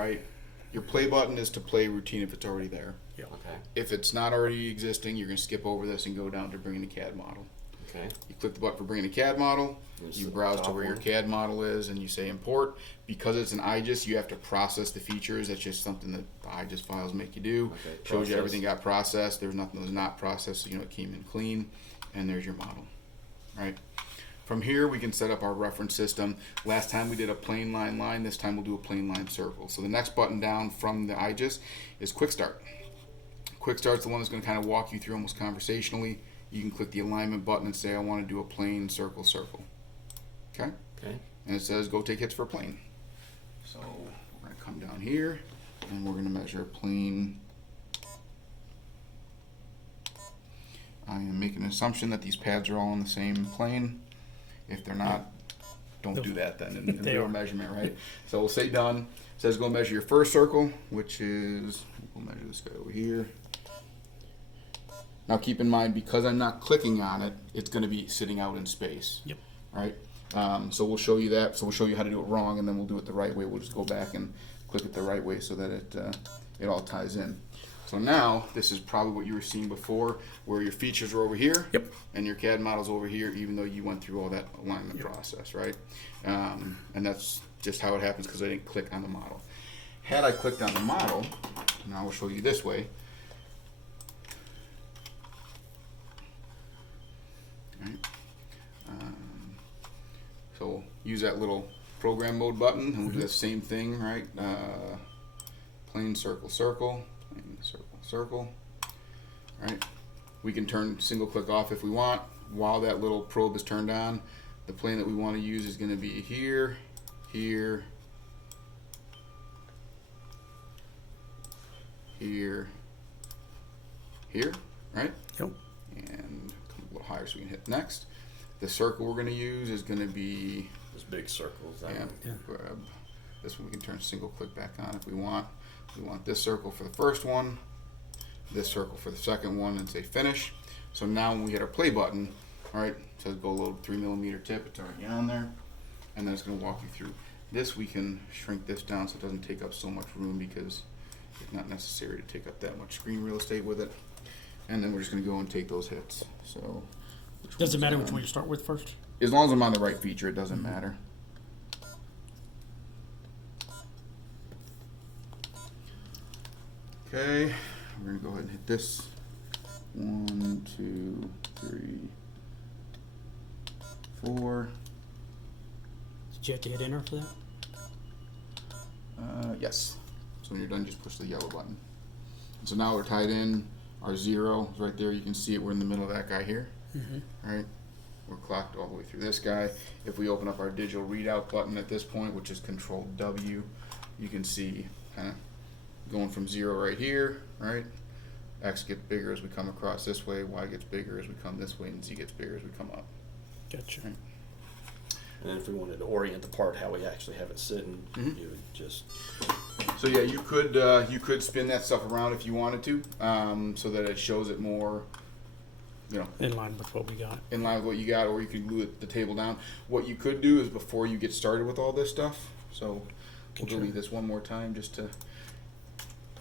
right? Your play button is to play routine if it's already there. Yeah. Okay. If it's not already existing, you're going to skip over this and go down to bringing the CAD model. Okay. You click the button for bringing a CAD model, This you is the browse to top where your one. CAD model is, and you say import. Because it's an IGES, you have to process the features. That's just something that the IGES files make you do. Okay, Shows you process. everything got processed. There's nothing that was not processed, so you know it came in clean. And there's your model. Right? From here, we can set up our reference system. Last time we did a plain line. This time we'll do a plain line circle. So the next button down from the IGES is Quick Start. Quick Start's the one that's going to kind of walk you through almost conversationally. You can click the alignment button and say, I want to do a plane circle. Okay? Okay. And it says, go take hits for a plane. So we're going to come down here and we're going to measure a plane. I am making an assumption that these pads are all on the same plane. If they're not, don't do that then in They real are. measurement, right? So we'll say done. It says go measure your first circle, which is, we'll measure this guy over here. Now keep in mind, because I'm not clicking on it, it's going to be sitting out in space. Yep. Right? So we'll show you that. So we'll show you how to do it wrong, and then we'll do it the right way. We'll just go back and click it the right way so that it all ties in. So now, this is probably what you were seeing before, where your features are over here, Yep. and your CAD model's over here, even though you went through all that alignment process, right? And that's just how it happens because I didn't click on the model. Had I clicked on the model, now I'll show you this way. Right. So use that little program mode button, and we'll do the same thing, right? Plane circle, plane circle, circle. Right? We can turn single click off if we want. While that little probe is turned on, the plane that we want to use is going to be here, here, here, here, right? Yep. And come a little higher so we can hit next. The circle we're going to use is going to be, Those big circles. That yeah, one. Yeah. grab this one. We can turn single click back on if we want. We want this circle for the first one, this circle for the second one, and say finish. So now when we hit our play button, all right, it says go load 3mm tip. It's already on there, and then it's going to walk you through. This we can shrink this down so it doesn't take up so much room because it's not necessary to take up that much screen real estate with it. And then we're just going to go and take those hits. So Does it one's matter which on? one you start with first? As long as I'm on the right feature, it doesn't matter. Okay, we're gonna go ahead and hit this. 1, 2, 3, 4. Did you have to hit enter for that? Yes. So when you're done, just push the yellow button. So now we're tied in. Our 0 is right there. You can see it. We're in the middle of that guy here. All right. We're clocked all the way through this guy. If we open up our digital readout button at this point, which is Control W, you can see kind of going from 0 right here, right? X gets bigger as we come across this way, Y gets bigger as we come this way, and Z gets bigger as we come up. Gotcha. Right. And then if we wanted to orient the part how we actually have it sitting, Mhm. you would just So yeah, you could spin that stuff around if you wanted to, so that it shows it more, you know, In line with what we got. in line with what you got, or you could glue the table down. What you could do is before you get started with all this stuff, so we'll Sure. delete this one more time just to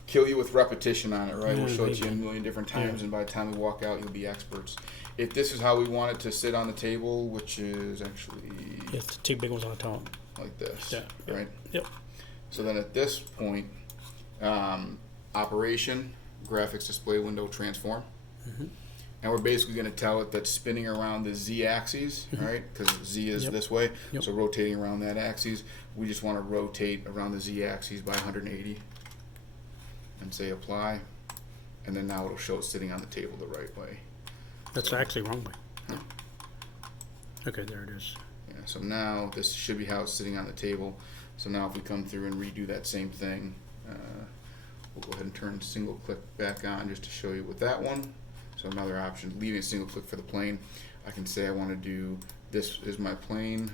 kill you with repetition on it, right? We'll Yeah, show it to you a maybe. million different times, Yeah. and by the time we walk out, you'll be experts. If this is how we want it to sit on the table, which is actually Yes, the two big ones on the top. like this, Yeah, yep. right? Yep. So then at this point, operation, graphics display window transform. And we're basically going to tell it that spinning around the Z axis, right? Because Z is Yep. this way. Yep. So rotating around that axis, we just want to rotate around the Z axis by 180 and say apply. And then now it'll show it sitting on the table the right way. That's actually wrong way. Okay, there it is. Yeah, so now this should be how it's sitting on the table. So now if we come through and redo that same thing, we'll go ahead and turn single click back on just to show you with that one. So another option, leaving a single click for the plane. I can say I want to do, this is my plane,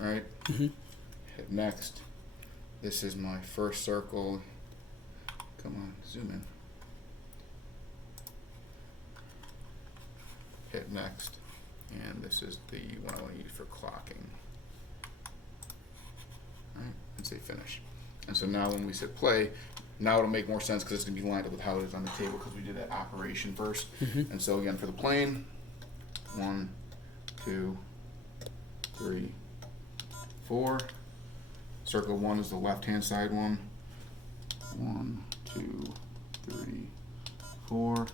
all right? Mhm. Hit next. This is my first circle. Come on, zoom in. Hit next. And this is the one I want to use for clocking. All right, and say finish. And so now when we hit play, now it'll make more sense because it's going to be lined up with how it is on the table because we did that operation first. And so again, for the plane, 1, 2, 3, 4. Circle 1 is the left-hand side one. 1, 2, 3, 4.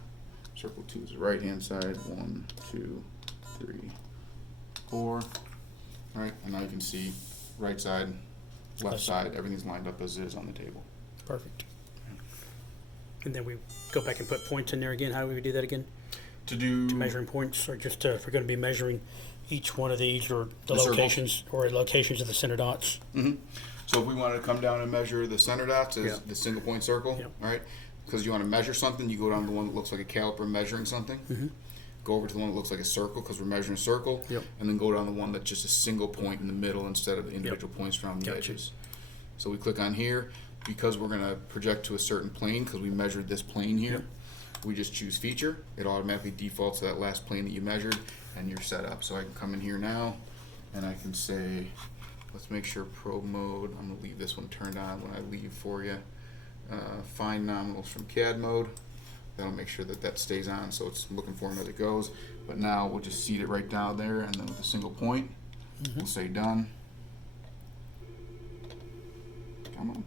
Circle 2 is the right-hand side. 1, 2, 3, 4. All right, and now you can see right side, left side, everything's lined up as is on the table. Perfect. And then we go back and put points in there again. How do we do that again? To do Measuring points, or just if we're going to be measuring each one of these, or the circles? locations, or locations of the center dots. So if we wanted to come down and measure the center dots as Yeah. the single point circle, Yep. all right? Because you want to measure something, you go down to the one that looks like a caliper measuring something. Go over to the one that looks like a circle because we're measuring a circle. Yep. And then go down the one that's just a single point in the middle instead of the individual points around the Gotcha. edges. So we click on here. Because we're going to project to a certain plane because we measured this plane here, we just choose feature. It automatically defaults to that last plane that you measured and you're set up. So I can come in here now and I can say, let's make sure probe mode, I'm going to leave this one turned on when I leave for you. Find nominals from CAD mode. That'll make sure that that stays on so it's looking for them as it goes. But now we'll just seat it right down there and then with a single point, we'll say done. Come on.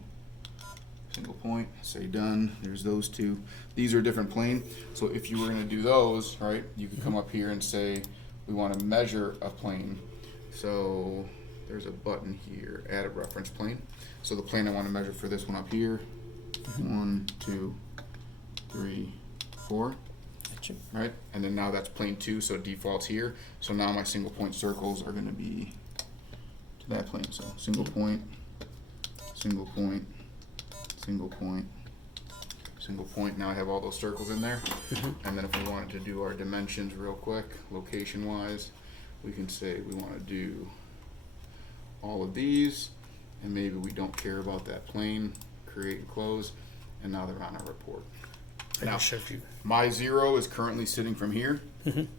Single point, say done. There's those two. These are a different plane. So if you were going to do those, right, you could come up here and say, we want to measure a plane. So there's a button here, add a reference plane. So the plane I want to measure for this one up here, 1, 2, 3, 4. Gotcha. Right, and then now that's plane 2, so it defaults here. So now my single point circles are going to be to that plane. So single point, single point, single point, single point. Now I have all those circles in there. And then if we wanted to do our dimensions real quick, location wise, we can say we want to do all of these, and maybe we don't care about that plane, create and close, and now they're on our report. Now, Now, shows you. my 0 is currently sitting from here.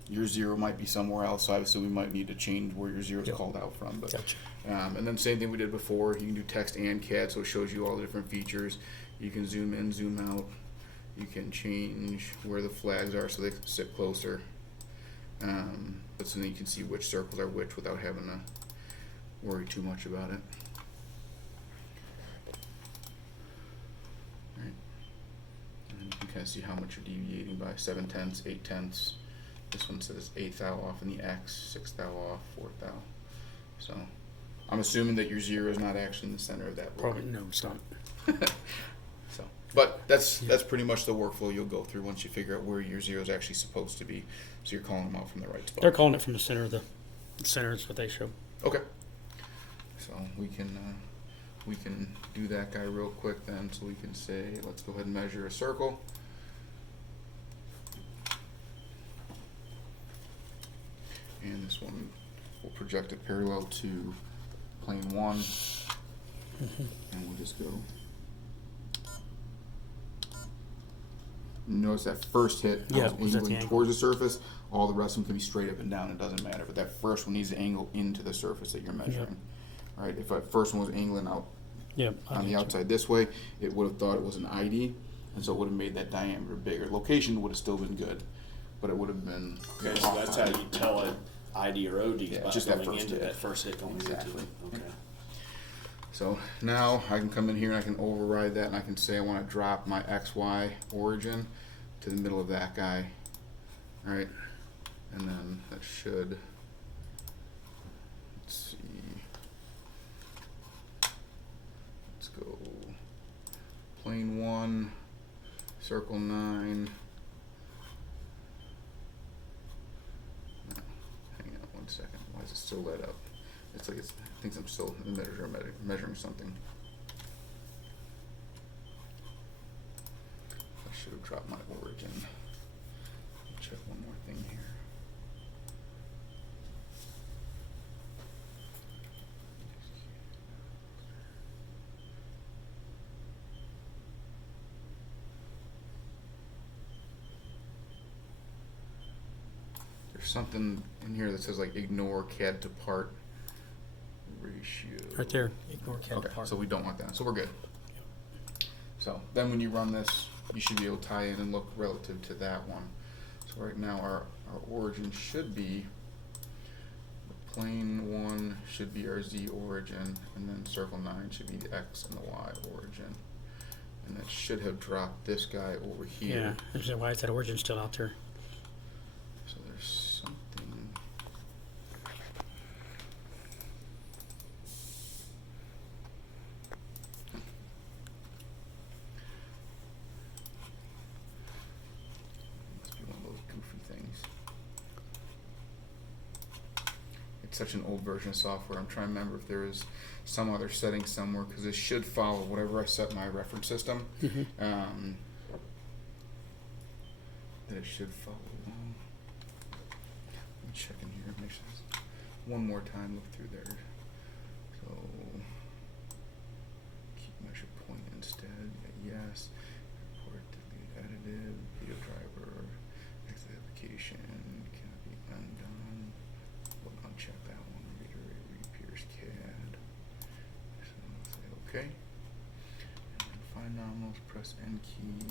Your 0 might be somewhere else, so obviously we might need to change where your 0 is called out from. But, Gotcha. and then same thing we did before. You can do text and CAD, so it shows you all the different features. You can zoom in, zoom out. You can change where the flags are so they can sit closer. But so then you can see which circles are which without having to worry too much about it. Alright. And you can kind of see how much you're deviating by 7/10, 8/10. This one says 1/8 thou off in the X, 1/6 thou off, 1/4 thou. So I'm assuming that your 0 is not actually in the center of that board. Probably no, it's not. So, but that's pretty much the workflow you'll go through once you figure out where your 0 is actually supposed to be. So you're calling them out from the right spot. They're calling it from the center of the center is what they show. Okay. So we can do that guy real quick then. So we can say, let's go ahead and measure a circle. And this one will project it parallel to plane 1. And we'll just go. Notice that first hit Yeah, was was at the angling angle. towards the surface. All the rest of them can be straight up and down. It doesn't matter. But that first one needs to angle into the surface that you're measuring. All right. If that first one was angling out Yeah. on the outside this way, it would have thought it was an ID, and so it would have made that diameter bigger. Location would have still been good, but it would have been Okay, so that's how you tell it ID or OD Yeah, by just that going first into hit. that first hit going Exactly. into it. Okay. So now I can come in here and I can override that, and I can say I want to drop my XY origin to the middle of that guy. All right, and then that should. Let's see. Let's go. Plane 1, circle 9. No, hang on 1 second. Why is it still lit up? It's like it thinks I'm still measuring something. I should have dropped my origin. Check one more thing here. There's something in here that says like ignore CAD to part ratio. Right there. Ignore CAD Okay, part. so we don't want that. So we're good. So then when you run this, you should be able to tie in and look relative to that one. So right now our origin should be, the plane 1 should be our Z origin, and then circle 9 should be the X and the Y origin. And that should have dropped this guy over here. Yeah. Why is that origin still out there? So there's something. Must be one of those goofy things. It's such an old version of software. I'm trying to remember if there is some other setting somewhere, because it should follow whatever I set my reference system. That it should follow along. Let me check in here. Make sure this one more time. Look through there. So keep measure point instead. Yes. Report delete edited. Video driver. Exit application cannot be undone. We'll uncheck that one. Reiterate reappears CAD. So say OK. And then find nominals. Press N key.